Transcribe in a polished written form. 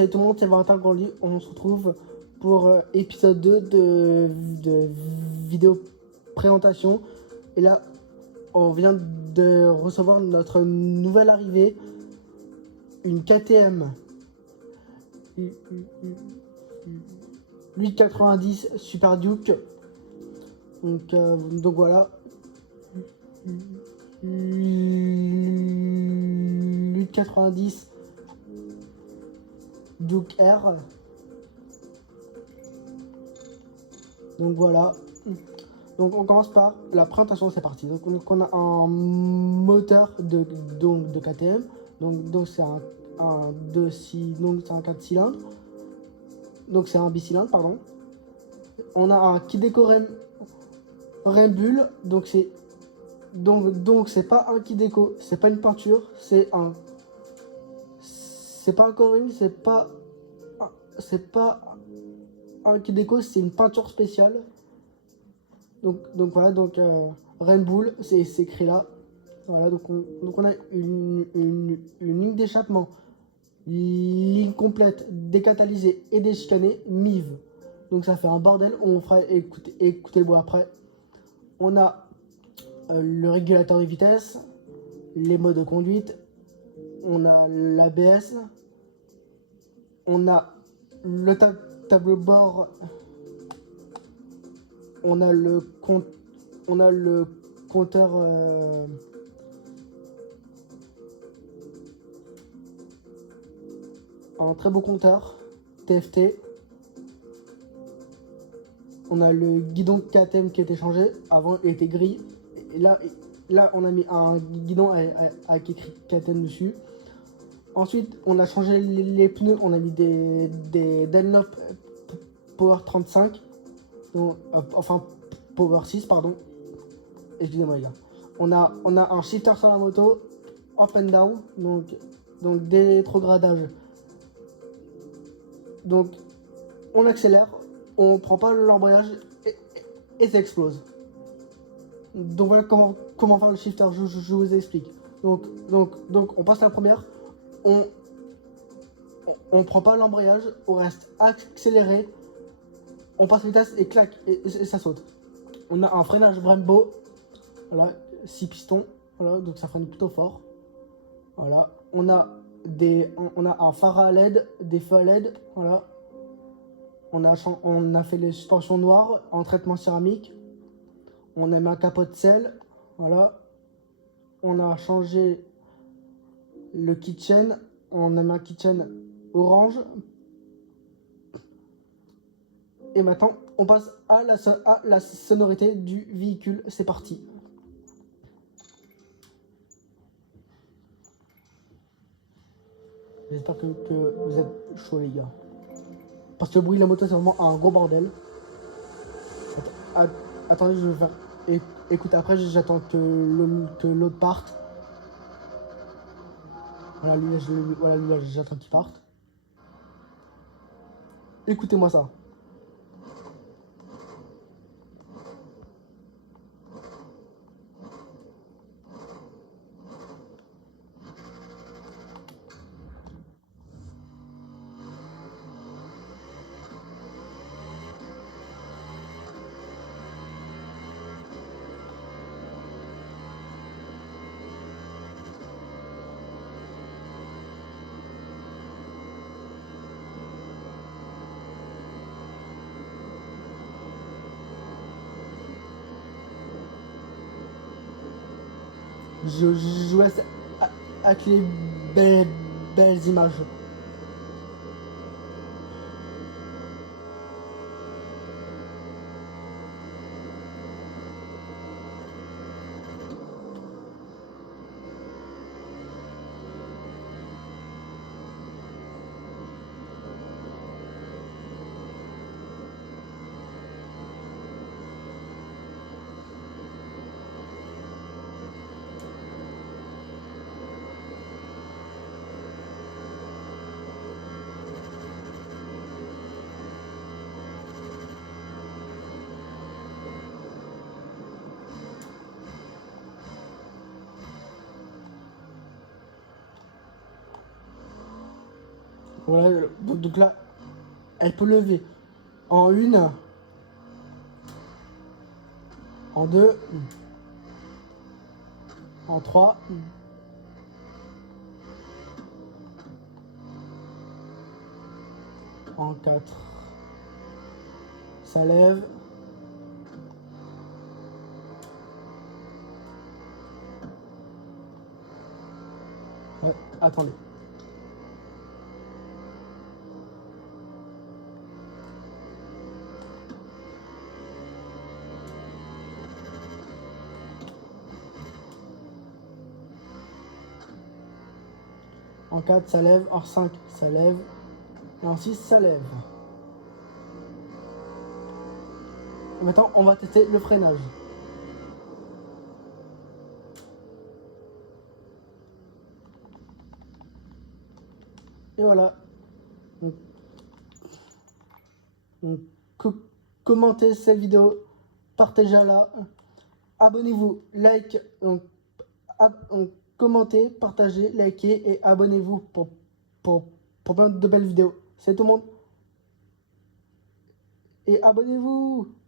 Salut tout le monde, c'est Valentin Grandly. On se retrouve pour épisode 2 de vidéo présentation. Et là, on vient de recevoir notre nouvelle arrivée, une KTM 890 Super Duke. Donc voilà. 890 Duke R. Donc voilà. Donc on commence par la présentation, c'est parti. Donc on a un moteur de KTM. Donc c'est un 4 cylindres. Donc c'est un bicylindre, pardon. On a un kit déco Red Bull. Donc c'est pas un kit déco, c'est pas une peinture, c'est pas un coring, c'est pas un kit déco, c'est une peinture spéciale. Donc voilà, Red Bull, c'est écrit là. Voilà, donc on a une ligne d'échappement, ligne complète, décatalysée et déchicanée, MIV. Donc ça fait un bordel, on fera écouter le bois après. On a le régulateur de vitesse, les modes de conduite, on a l'ABS, on a le tableau de bord, on a le compteur un très beau compteur TFT. On a le guidon KTM qui a été changé, avant il était gris, et là on a mis un guidon avec écrit KTM dessus. Ensuite on a changé les pneus, on a mis des Dunlop Power 35, donc, enfin Power 6 pardon, excusez-moi les gars. On a un shifter sur la moto, up and down, donc des rétrogradages. Donc on accélère, on prend pas l'embrayage et ça explose. Donc voilà comment faire le shifter, je vous explique. Donc on passe la première, on prend pas l'embrayage, on reste accéléré, on passe la vitesse et clac, et ça saute. On a un freinage Brembo, voilà, 6 pistons, voilà, donc ça freine plutôt fort. Voilà, on a un phare à LED, des feux à LED, voilà. On a fait les suspensions noires en traitement céramique. On a mis un capot de sel, voilà. On a changé le kitchen, on a mis un kitchen orange. Et maintenant, on passe à la sonorité du véhicule. C'est parti. J'espère que vous êtes chauds, les gars. Parce que le bruit de la moto, c'est vraiment un gros bordel. Attendez, je vais faire... Écoute, après, j'attends que l'autre parte. Voilà, lui, j'attends qu'il parte. Écoutez-moi ça. Je vous laisse avec les belles images. Voilà, donc là, elle peut lever en 1, en 2, en 3, en 4. Ça lève. Ouais, attendez. En 4, ça lève. En 5, ça lève. Et en 6, ça lève. Maintenant, on va tester le freinage. Et voilà. Donc, donc, commentez cette vidéo, partagez-la, abonnez-vous, like, donc, commentez, partagez, likez et abonnez-vous pour plein de belles vidéos. C'est tout le monde. Et abonnez-vous!